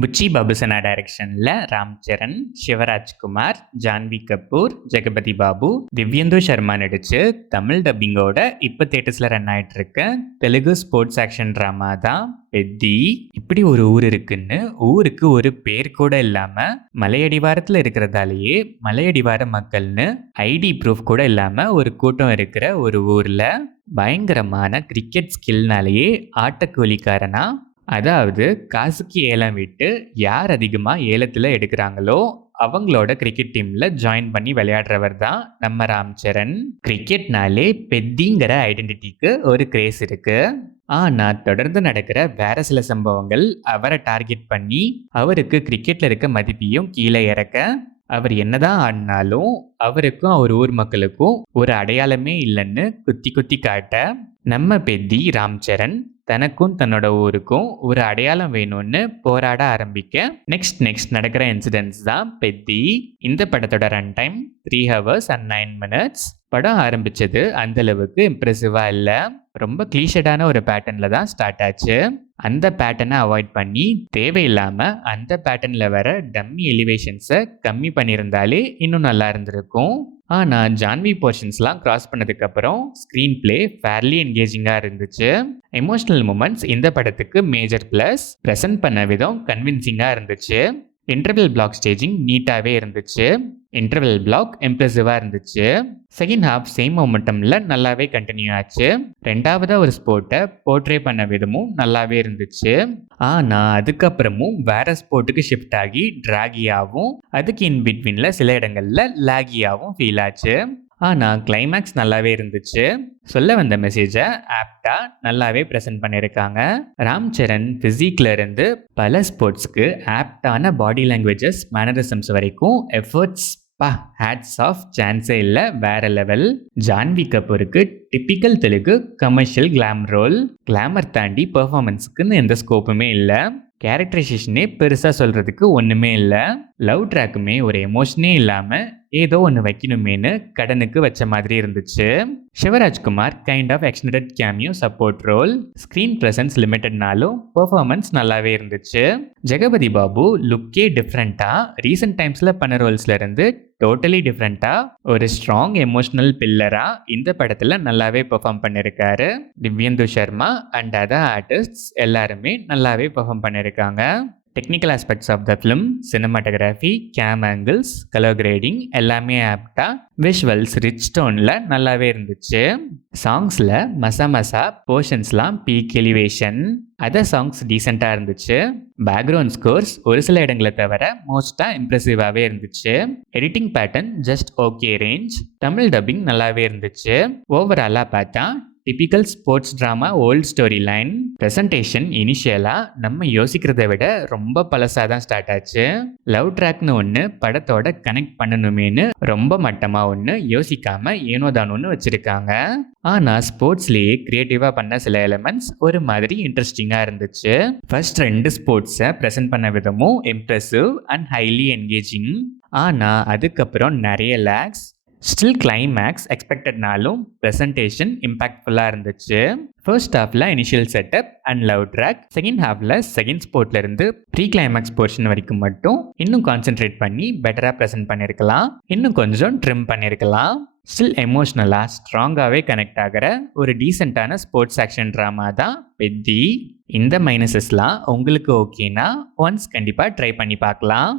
புச்சி பாபுசனா டைரக்ஷன்ல ராம் சரண், சிவராஜ்குமார், ஜான்வி கபூர், ஜெகபதி பாபு, திவ்யேந்து சர்மா நடிச்சு தமிழ் டப்பிங்கோட இப்போ தியேட்டர்ஸ்ல ரன் ஆயிட்டு இருக்க தெலுங்கு ஸ்போர்ட்ஸ் ஆக்ஷன் ட்ராமா தான் பெத்தி. இப்படி ஒரு ஊர் இருக்குன்னு ஊருக்கு ஒரு பேர் கூட இல்லாம மலையடிவாரத்துல இருக்கிறதாலேயே மலையடிவார மக்கள்னு ஐடி ப்ரூஃப் கூட இல்லாம ஒரு கூட்டம் இருக்கிற ஒரு ஊர்ல பயங்கரமான கிரிக்கெட் ஸ்கில்னாலேயே ஆட்டக்கூலிக்காரனா, அதாவது காசுக்கு ஏலம் விட்டு யார் அதிகமாக ஏலத்தில் எடுக்கிறாங்களோ அவங்களோட கிரிக்கெட் டீம்ல ஜாயின் பண்ணி விளையாடுறவர் தான் நம்ம ராம் சரண். கிரிக்கெட்னாலே பெத்திங்கிற ஐடென்டிட்டிக்கு ஒரு கிரேஸ் இருக்கு. ஆனா தொடர்ந்து நடக்கிற வேற சில சம்பவங்கள் அவரை டார்கெட் பண்ணி அவருக்கு கிரிக்கெட்ல இருக்க மதிப்பையும் கீழே இறக்க, அவர் என்னதான் ஆடினாலும் அவருக்கும் அவர் ஊர் மக்களுக்கும் ஒரு அடையாளமே இல்லைன்னு குத்தி குத்தி காட்ட, நம்ம பெத்தி ராம் சரண் தனக்கும் தன்னோட ஊருக்கும் ஒரு அடையாளம் வேணும்னு போராட ஆரம்பிக்க நெக்ஸ்ட் நடக்கிற இன்சிடென்ட்ஸ் தான் பெத்தி. இந்த படத்தோட run time 3 hours and 9 minutes. படம் ஆரம்பிச்சது அந்த அளவுக்கு இம்ப்ரெசிவா இல்லை, ரொம்ப கிளீஷடான ஒரு பேட்டர்ன்ல தான் ஸ்டார்ட் ஆச்சு. அந்த பேட்டர்னை அவாய்ட் பண்ணி தேவையில்லாம அந்த பேட்டர்ன்ல வர டம்மி எலிவேஷன்ஸை கம்மி பண்ணியிருந்தாலே இன்னும் நல்லா இருந்திருக்கும். ஆனால் ஜான்வி போர்ஷன்ஸ்லாம் கிராஸ் பண்ணதுக்கு அப்புறம் ஸ்க்ரீன் பிளே ஃபேர்லி என்கேஜிங்காக இருந்துச்சு. எமோஷனல் மூமெண்ட்ஸ் இந்த படத்துக்கு மேஜர் ப்ளஸ். ப்ரெசென்ட் பண்ண விதம் கன்வின்சிங்காக இருந்துச்சு. இன்டர்வல் பிளாக் ஸ்டேஜிங் நீட்டாகவே இருந்துச்சு. இன்டர்வல் பிளாக் இம்ப்ரெசிவாக இருந்துச்சு. செகண்ட் ஹாஃப் சேம் மொமெண்டமில் நல்லாவே கண்டினியூ ஆச்சு. ரெண்டாவதாக ஒரு ஸ்போர்ட்டை போர்ட்ரே பண்ண விதமும் நல்லாவே இருந்துச்சு. ஆனால் அதுக்கப்புறமும் வேற ஸ்போர்ட்டுக்கு ஷிஃப்ட் ஆகி ட்ராகியாகவும் அதுக்கு இன்பிட்வீனில் சில இடங்களில் லாகியாகவும் ஃபீல் ஆச்சு. ஆனால் கிளைமேக்ஸ் நல்லாவே இருந்துச்சு. சொல்ல வந்த மெசேஜை ஆப்டா நல்லாவே ப்ரெசென்ட் பண்ணியிருக்காங்க. ராம் சரண் ஃபிசிக்ல இருந்து பல ஸ்போர்ட்ஸ்க்கு ஆப்டான பாடி லாங்குவேஜஸ் மேனரிசம்ஸ் வரைக்கும் எஃபர்ட்ஸ் ஹேட்ஸ் ஆஃப் சான்ஸே இல்லை, வேற லெவல். ஜான்வி கபூருக்கு typical Telugu commercial glam role. Glamour தாண்டி பெர்ஃபார்மன்ஸுக்குன்னு எந்த ஸ்கோப்புமே இல்லை. கேரக்டரைசேஷனே பெருசாக சொல்கிறதுக்கு ஒன்றுமே இல்லை. லவ் ட்ராக்குமே ஒரு எமோஷனே இல்லாமல் ஏதோ ஒன்று வைக்கணுமேனு கடனுக்கு வச்ச மாதிரி இருந்துச்சு. Shivarajkumar kind of extended cameo support role. Screen presence லிமிட்டட்னாலும் பெர்ஃபார்மன்ஸ் நல்லாவே இருந்துச்சு. ஜெகபதி பாபு லுக்கே டிஃப்ரெண்ட்டாக ரீசெண்ட் டைம்ஸில் பண்ண ரோல்ஸ்ல இருந்து டோட்டலி டிஃப்ரெண்ட்டாக ஒரு ஸ்ட்ராங் எமோஷனல் பில்லராக இந்த படத்தில் நல்லாவே பெர்ஃபார்ம் பண்ணியிருக்காரு. Divyendu Sharma and other artists எல்லாருமே நல்லாவே பெர்ஃபார்ம் பண்ணியிருக்காங்க. Technical aspects of the film, cinematography, cam angles, colour grading எல்லாமே ஆப்டா, விஷுவல்ஸ் ரிச் டோனில் நல்லாவே இருந்துச்சு. சாங்ஸில் மசா போர்ஷன்ஸ்லாம் பீக் எலிவேஷன், அதர் சாங்ஸ் டீசெண்டாக இருந்துச்சு. பேக்ரவுண்ட் ஸ்கோர்ஸ் ஒரு சில இடங்களை தவிர மோஸ்ட்டாக இம்ப்ரெசிவாகவே இருந்துச்சு. Editing pattern just okay range. Tamil dubbing நல்லாவே இருந்துச்சு. ஓவராலாக பார்த்தா typical sports drama volt story line. Presentation இனிஷியலாக நம்ம யோசிக்கிறத விட ரொம்ப பழசாக தான் ஸ்டார்ட் ஆச்சு. லவ் ட்ராக்னு ஒன்று படத்தோட கனெக்ட் பண்ணணுமேனு ரொம்ப மட்டமாக ஒன்று யோசிக்காமல் ஏனோதானு வச்சுருக்காங்க. ஆனால் ஸ்போர்ட்ஸ்லேயே க்ரியேட்டிவாக பண்ண சில எலிமெண்ட்ஸ் ஒரு மாதிரி இன்ட்ரெஸ்டிங்காக இருந்துச்சு. ஃபர்ஸ்ட் 2 ஸ்போர்ட்ஸை ப்ரெசென்ட் பண்ண விதமும் இம்ப்ரெசிவ் அண்ட் ஹைலி என்கேஜிங். ஆனால் அதுக்கப்புறம் நிறைய லேக்ஸ். ஸ்டில் கிளைமேக்ஸ் எக்ஸ்பெக்டட்னாலும் ப்ரெசன்டேஷன் இம்பாக்ட்ஃபுல்லாக இருந்துச்சு. ஃபர்ஸ்ட் ஹாஃபில் initial setup and love track, second ஹாஃபில் செகண்ட் ஸ்போர்ட்லேருந்து ப்ரீ கிளைமேக்ஸ் போர்ஷன் வரைக்கும் மட்டும் இன்னும் கான்சென்ட்ரேட் பண்ணி பெட்டராக ப்ரெசென்ட் பண்ணியிருக்கலாம். இன்னும் கொஞ்சம் ட்ரிம் பண்ணியிருக்கலாம். ஸ்டில் எமோஷ்னலாக ஸ்ட்ராங்காகவே கனெக்ட் ஆகிற ஒரு டீசெண்டான ஸ்போர்ட்ஸ் ஆக்ஷன் ட்ராமா தான் பெத்தி. இந்த மைனஸஸ்லாம் உங்களுக்கு ஓகேனா ஒன்ஸ் கண்டிப்பாக ட்ரை பண்ணி பார்க்கலாம்.